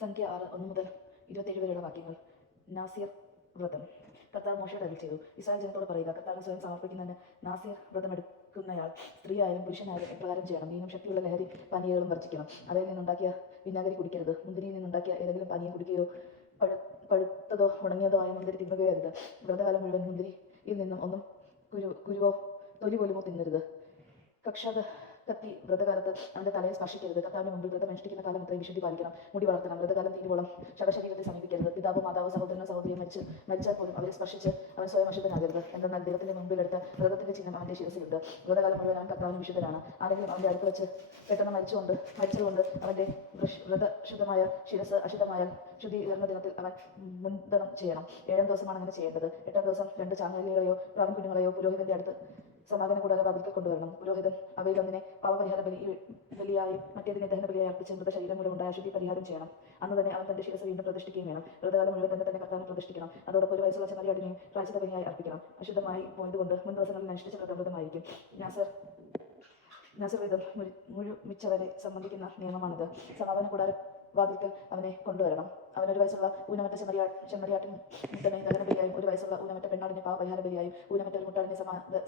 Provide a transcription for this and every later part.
സംഖ്യ 6:1-27 വരെയുള്ള വാക്യങ്ങൾ. നാസിർ വ്രതം. കർത്താവ് മോശയോട് അരുളി ചെയ്തു, ഇസ്രായേൽ ജനത്തോട് പറയുക, കർത്താവിന് സ്വയം സമർപ്പിക്കുന്നതിന് നാസിർ വ്രതമെടുക്കുന്നയാൾ സ്ത്രീയായാലും പുരുഷനായാലും എപ്രകാരം ചെയ്യണം. വീഞ്ഞും ശക്തിയുള്ള ലഹരി പാനീയങ്ങളും വർജിക്കണം. അവയിൽ നിന്നുണ്ടാക്കിയ വിനാഗിരി കുടിക്കരുത്. മുന്തിരിയിൽ നിന്നുണ്ടാക്കിയ ഏതെങ്കിലും പാനീയം കുടിക്കുകയോ പഴുത്തതോ ഉണങ്ങിയതോ ആയ മുന്തിരി തിന്നുകയോ അരുത്. വ്രതകാലം മുഴുവൻ മുന്തിരിയിൽ നിന്നും ഒന്നും കുരുവോ തൊലി പോലുമോ തിന്നരുത്. കത്തി വ്രതകാലത്ത് അവൻ്റെ തലയെ സ്പർശിക്കരുത്. കർത്താവിന് മുമ്പിൽ വ്രതം അനുഷ്ഠിക്കുന്ന കാലം അത്രയും വിശുദ്ധി പാലിക്കണം. മുടി വളർത്തണം. വ്രതകാലം തീരുവോളം ശവശരീരത്തെ സമീപിക്കരുത്. പിതാവോ മാതാവോ സഹോദരനോ സഹോദരിയോ മരിച്ചാൽ പോലും അവരെ സ്പർശിച്ച് അവൻ സ്വയം അശുദ്ധനാകരുത്. എന്തെന്നാൽ ദൈവത്തിന്റെ മുമ്പിലെടുത്ത വ്രതത്തിന്റെ ചിഹ്നം അവന്റെ ശിരസിലുണ്ട്. വ്രതകാലം മുഴുവൻ അവൻ കർത്താവിന് വിശുദ്ധനാണ്. ആരെങ്കിലും അവന്റെ അടുത്ത് വെച്ച് പെട്ടെന്ന് മരിച്ചതുകൊണ്ട് അവന്റെ വ്രതശുദ്ധമായ ശിരസ് അശുദ്ധമായാൽ ശുദ്ധീകരണ ദിനത്തിൽ അവൻ മുൻദണം ചെയ്യണം. 7-ാം ദിവസമാണ് അങ്ങനെ ചെയ്യേണ്ടത്. 8-ാം ദിവസം 2 ചാങ്ങലകളെയോ പ്രാവൻ കുഞ്ഞുങ്ങളെയോ പുരോഹിതന്റെ അടുത്ത് സമാധാന കൂടാതെ വാതിൽക്കൽ കൊണ്ടുവരണം. പുരോഹിതൻ അവയിലൊന്നിനെ പാപപരിഹാര ബലിയായി മറ്റേതിനെ ദഹനബലിയായി അർപ്പിച്ച് മൃതശരീരം മൂലമുണ്ടായ അശുദ്ധി പരിഹാരം ചെയ്യണം. അന്ന് തന്നെ അവൻ തന്റെ ശിരസ് വീണ്ടും പ്രതിഷ്ഠിക്കുകയും വേണം. വ്രതകാലം മുഴുവൻ തന്നെ കർത്താവിനെ പ്രതിഷ്ഠിക്കണം. അതോടൊപ്പം 1 വയസ്സുള്ള ചെമ്മരിയാടിനെയും പ്രായശ്ചിത്ത ബലിയായി അർപ്പിക്കണം. അശുദ്ധമായി പോയതുകൊണ്ട് മുൻ ദിവസങ്ങളിൽ അനുഷ്ഠിച്ച വ്രതമായിരിക്കും. നാസർ വ്രതം മുഴുമിച്ചവരെ സംബന്ധിക്കുന്ന നിയമമാണിത്. സമാധാന കൂടാര വാതിൽക്കൽ അവനെ കൊണ്ടുവരണം. അവൻ 1 വയസ്സുള്ള ഊനമറ്റ ചെമ്മരിയാട്ടിൻ മുട്ടനെ ദഹനബലിയായും 1 വയസ്സുള്ള ഊനമറ്റ പെണ്ണാടിനെ പാപപരിഹാര ബലിയായും ഊനമറ്റ ഒരു മുട്ടാടിനെ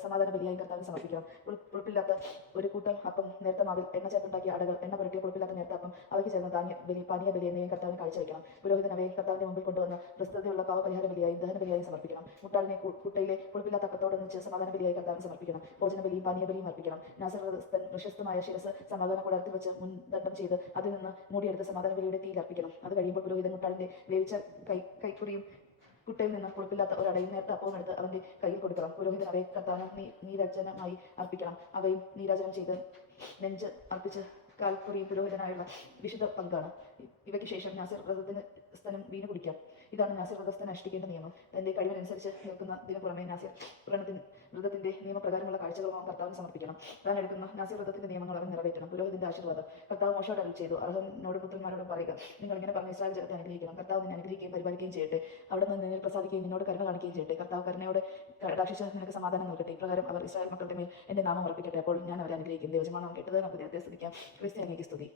സമാധാന ബലിയായും കർത്താവിന് സമർപ്പിക്കണം. പുളിപ്പില്ലാത്ത ഒരു കൂട്ടം അപ്പം, നേർത്ത മാവിൽ എണ്ണ ചേർത്തുണ്ടാക്കിയ അടകൾ, എണ്ണ പുരട്ടിയ പുളിപ്പില്ലാത്ത നേർത്ത അപ്പം, അവയ്ക്ക് ചേർന്ന പാനീയ ബലി എന്നിവയും കർത്താവിന് കാഴ്ചവെക്കണം. പുരോഹിതൻ അവയെ കർത്താവിന്റെ മുമ്പിൽ കൊണ്ടുവന്ന് പ്രസ്തുതയുള്ള പാപപരിഹാര ബലിയായും ദഹന ബലിയായും സമർപ്പിക്കണം. മുട്ടാടിനെ കുട്ടയിലെ പുളിപ്പില്ലാത്ത അപ്പത്തോടൊന്നിച്ച് സമാധാന ബലിയായി കർത്താവിന് സമർപ്പിക്കണം. ഭോജന ബലിയും പാനീയ ബലിയും അർപ്പിക്കണം. നാസർ വ്രതസ്ഥൻ പ്രശസ്തമായ ശിരസ് സമാധാന കൂടാരത്തിൽ വെച്ച് മുൻദണ്ഡം ചെയ്ത് അതിൽ നിന്ന് മൂടിയെടുത്ത് സമാധാന ബലിയുടെ തീയിൽ അർപ്പിക്കണം. അത് കഴിയുമ്പോൾ പുരോഹിതൻ മുട്ടാടിന്റെ വേവിച്ച കൈക്കുറിയും കുട്ടയിൽ നിന്ന് പുളിപ്പില്ലാത്ത ഒരടയും നേർത്ത അപ്പവും എടുത്ത് അവന്റെ കയ്യിൽ കൊടുക്കണം. പുരോഹിതൻ അവയെ കർത്താവിന് നീരാജനമായി അർപ്പിക്കണം. അവയും നീരാജനം ചെയ്ത് നെഞ്ച് അർപ്പിച്ച് കാൽക്കുറിയും പുരോഹിതനായുള്ള വിശുദ്ധ പങ്കാണ്. ഇവയ്ക്ക് ശേഷം നാസിർ വ്രതസ്ഥനും വീഞ്ഞു കുടിക്കാം. ഇതാണ് നാസിർ വ്രതസ്ഥൻ അനുഷ്ഠിക്കേണ്ട നിയമം. തന്റെ കഴിവിനനുസരിച്ച് നിൽക്കുന്നതിന് പുറമെ നാസിർ വ്രതത്തിന്റെ നിയമപ്രകാരമുള്ള കാഴ്ചകളും കർത്താവിന് സമർപ്പിക്കണം. താൻ എടുക്കുന്ന നാസിർ വ്രതത്തിന്റെ നിയമങ്ങൾ അവൻ നിറവേറ്റണം. പുരോഹിതന്റെ ആശീർവാദം. കർത്താവ് മോശയോട് അരുളി ചെയ്തു, അഹരോനോടും പുത്രന്മാരോടും പറയുക, നിങ്ങൾ ഇങ്ങനെ പറഞ്ഞ ഇസ്രായേൽ ജനത്തെ അനുഗ്രഹിക്കണം. കർത്താവ് നിന്നെ അനുഗ്രഹിക്കുകയും പരിപാലിക്കുകയും ചെയ്യട്ടെ. അവിടെ നിന്ന് നിന്നിൽ പ്രസാദിക്കുകയും നിന്നോട് കരുണ കാണിക്കുകയും ചെയ്യട്ടെ. കർത്താവ് കരുണയോടെ കടാക്ഷിച്ച് നിനക്ക് സമാധാനം നൽകട്ടെ. ഇപ്രകാരം അവർ ഇസ്രായേൽ മക്കളുടെ മേൽ എന്റെ നാമം ഉറപ്പിക്കട്ടെ. അപ്പോൾ ഞാൻ അവരെ അനുഗ്രഹിക്കും. ദൈവജനമാണ് നാം കേട്ടത്. നമുക്ക് നേരത്തെ സ്തുതിക്കാം. ക്രിസ്ത്യാനിക്ക് സ്തുതി.